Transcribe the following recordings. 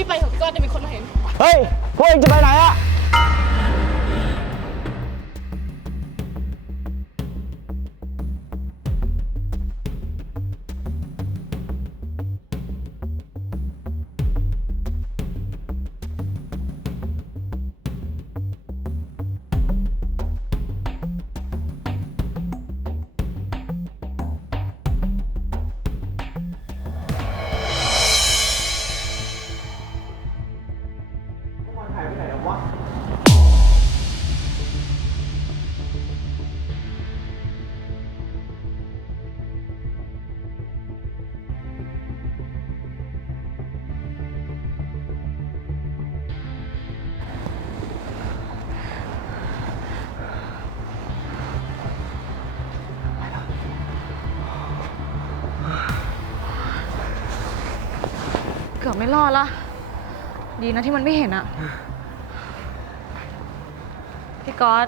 รีบไปเถอะก็จะมีคนมาเห็น เฮ้ย พวกเองจะไปไหนอะ กือบไม่รอดละ ดีนะที่มันไม่เห็นอะพี่ก๊อต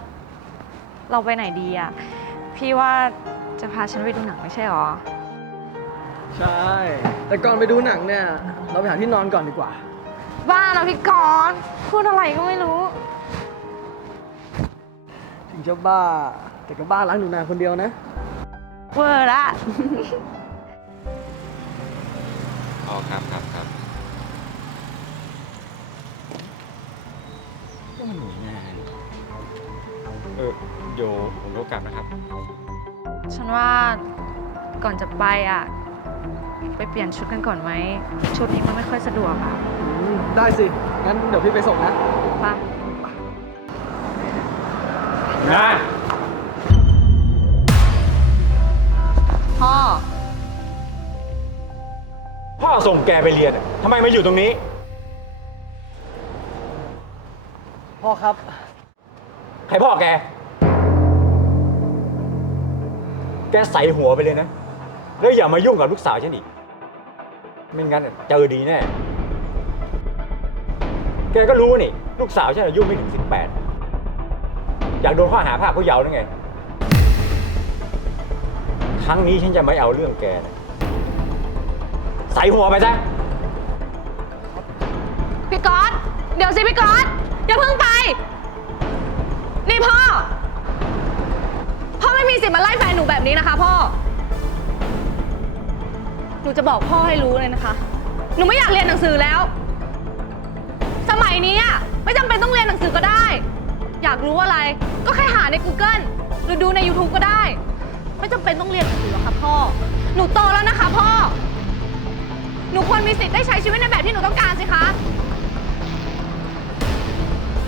เราไปไหนดีอะพี่ว่าจะพาฉันไปดูหนังไม่ใช่หรอ ใช่ แต่ก่อนไปดูหนังเนี่ย เราไปหาที่นอนก่อนดีกว่า บ้าแล้วพี่ก๊อตพูดอะไรก็ไม่รู้ ถึงจะบ้า แต่ก็บ้าล้างหนูนาคนเดียวนะ เวอร์ละ อ๋อครับครับครับ ก็มันหนีงาน เออโยผมก็กลับนะครับ ฉันว่าก่อนจะไปอะไปเปลี่ยนชุดกันก่อนไหม ชุดนี้มันไม่ค่อยสะดวกอะอืมได้สิ งั้นเดี๋ยวพี่ไปส่งนะป่ะ นะ พ่อ พ่อส่งแกไปเรียนอะทำไมมาอยู่ตรงนี้ พ่อครับ ใครพ่อแก แกใส่หัวไปเลยนะ แล้วอย่ามายุ่งกับลูกสาวฉันอีก ไม่งั้นอะเจอดีแน่ แกก็รู้นี่ ลูกสาวฉันอายุไม่ถึงสิบแปดอยากโดนข้อหาภาคผู้เยาว์นั่นไง ครั้งนี้ฉันจะไม่เอาเรื่องแกนะใส่หัวไปซะ พี่ก๊อตเดี๋ยวสิพี่ก๊อต อย่าเพิ่งไป นี่พ่อ พ่อไม่มีสิทธิ์มาไล่แฟนหนูแบบนี้นะคะ พ่อ หนูจะบอกพ่อให้รู้เลยนะคะ หนูไม่อยากเรียนหนังสือแล้ว สมัยนี้อะไม่จำเป็นต้องเรียนหนังสือก็ได้ อยากรู้อะไร ก็แค่หาใน Google หรือดูใน YouTube ก็ได้ ไม่จำเป็นต้องเรียนหนังสือหรอกค่ะพ่อ หนูโตแล้วนะคะ พ่อ หนูควรมีสิทธิ์ได้ใช้ชีวิตในแบบที่หนูต้องการสิคะ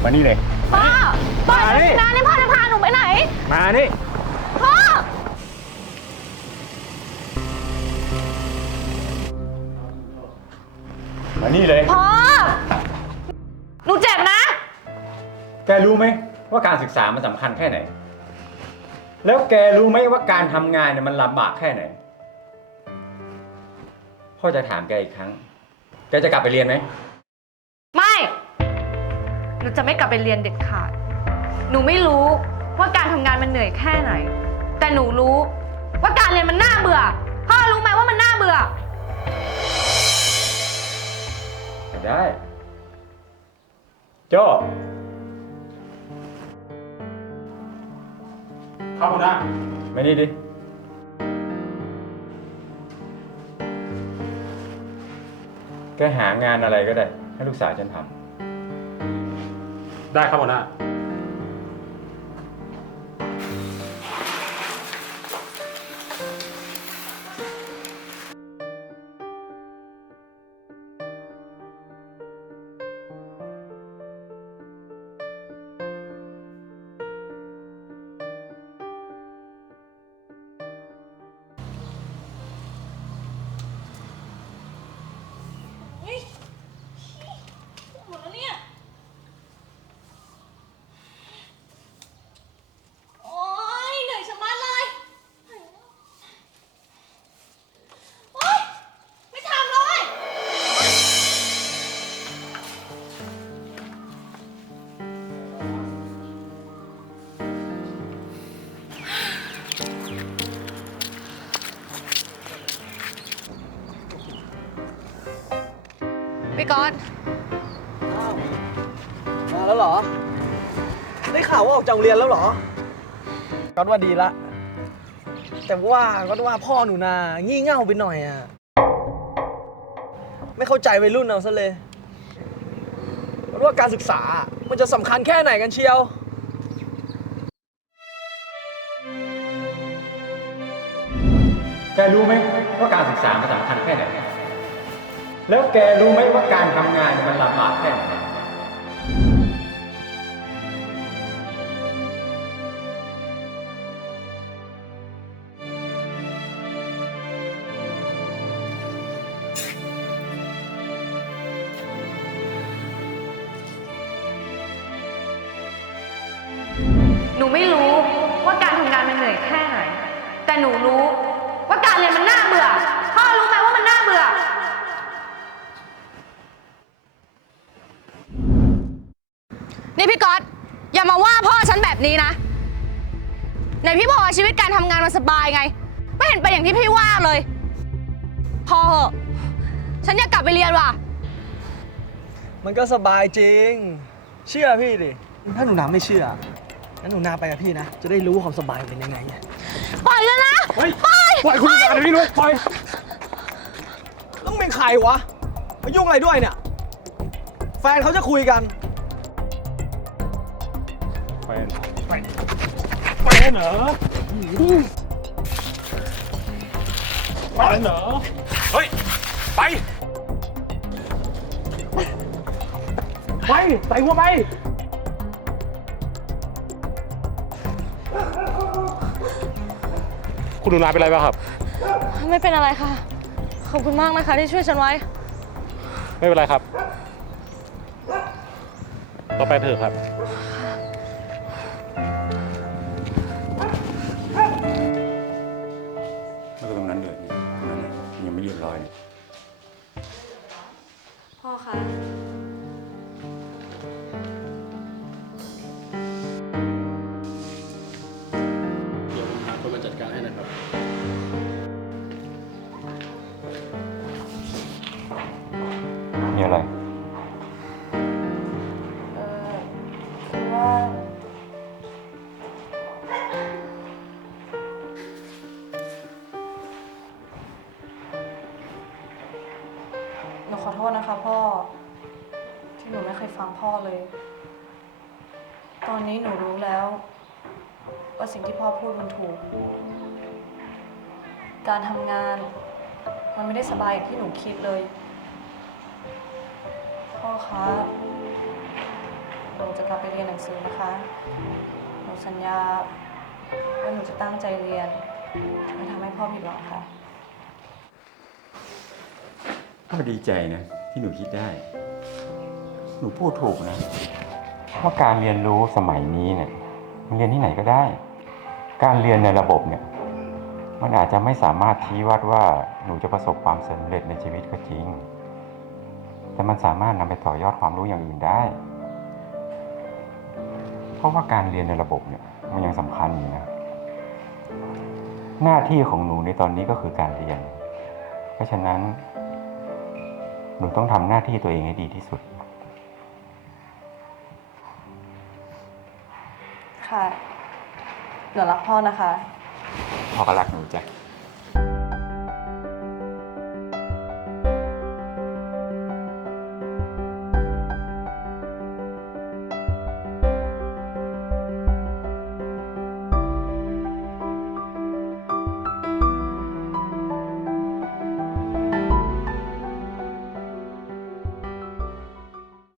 มานี่เลย พ่อปล่อยมาหนูนี่นะนี่พ่อจะพาหนูไปไหน มานี่ พ่อ มานี่เลย พ่อ หนูเจ็บนะ แกรู้ไหมว่าการศึกษามันสำคัญแค่ไหน แล้วแกรู้ไหมว่าการทำงานเนี่ยมันลำบากแค่ไหน พ่อจะถามแกอีกครั้ง แกจะกลับไปเรียนไหมไม่ หนูจะไม่กลับไปเรียนเด็ดขาด หนูไม่รู้ว่าการทำงานมันเหนื่อยแค่ไหน แต่หนูรู้ว่าการเรียนมันน่าเบื่อ พ่อรู้ไหมว่ามันน่าเบื่อ ได้โจ้ครับหัวหน้าไม่นี่ดิ แกหางานอะไรก็ได้ ให้ลูกสาวฉันทำ ได้ครับหัวหน้า พี่ก๊อตอ้าวมาแล้วเหรอ ได้ข่าวว่าออกจากโรงเรียนแล้วเหรอ ก็ว่าดีละ แต่ว่าก็ว่าพ่อหนูนางี่เง่าไปหน่อยอะ ไม่เข้าใจวัยรุ่นเอาซะเลยก็ว่าการศึกษา มันจะสำคัญแค่ไหนกันเชียว แกรู้ไหมว่าการศึกษามันสำคัญแค่ไหน แล้วแกรู้ไหมว่าการทำงานมันลำบากแค่ไหนหนูไม่รู้ว่าการทำงานมันเหนื่อยแค่ไหน แต่หนูรู้ นี่พี่ก๊อตอย่ามาว่าพ่อฉันแบบนี้นะไหนพี่บอกว่าชีวิตการทำงานมันสบายไง ไม่เห็นเป็นอย่างที่พี่ว่าเลย พอเหอะฉันอยากกลับไปเรียนว่ะ มันก็สบายจริง เชื่อพี่ดิ ถ้าหนูนาไม่เชื่องั้นหนูนาไปกับพี่นะ จะได้รู้ว่าความสบายเป็นยังไง ปล่อยแล้วนะ เฮ้ย ปล่อยคุณนาเดี๋ยวนี้ลูกปล่อย ต้องเป็นใครวะ มายุ่งอะไรด้วยเนี่ย แฟนเขาจะคุยกัน ไปไปเหรอไปเหรอเฮ้ย ไป ไป ใส่หัวไป คุณดูนาเป็นไรบ้างครับ ไม่เป็นอะไรค่ะ ขอบคุณมากนะคะที่ช่วยฉันไว้ ไม่เป็นไรครับ ต่อไปเถอะครับ พ่อคะเดี๋ยวผมหาคนมาจัดการให้นะครับ มีอะไร เออคือว่าหนูขอโทษนะคะพ่อ เลย ตอนนี้หนูรู้แล้ว ว่าสิ่งที่พ่อพูดมันถูก การทำงาน มันไม่ได้สบายอย่างที่หนูคิดเลย พ่อคะหนูจะกลับไปเรียนหนังสือนะคะ หนูสัญญาว่าหนูจะตั้งใจเรียนไม่ทำให้พ่อผิดหวังค่ะ ก็ดีใจนะ ที่หนูคิดได้ นูพูดถูกนะว่าการเรียนรู้สมัยนี้เนี่ยมันเรียนที่ไหนก็ได้ การเรียนในระบบเนี่ย มันอาจจะไม่สามารถชี้วัดว่าหนูจะประสบความสำเร็จในชีวิตก็จริง แต่มันสามารถนำไปต่อยอดความรู้อย่างอื่นได้ เพราะว่าการเรียนในระบบเนี่ยมันยังสำคัญอยู่นะหน้าที่ของหนูในตอนนี้ก็คือการเรียน เพราะฉะนั้น หนูต้องทำหน้าที่ตัวเองให้ดีที่สุด ค่ะ หนูรักพ่อนะคะ พ่อก็รักหนูจ้ะ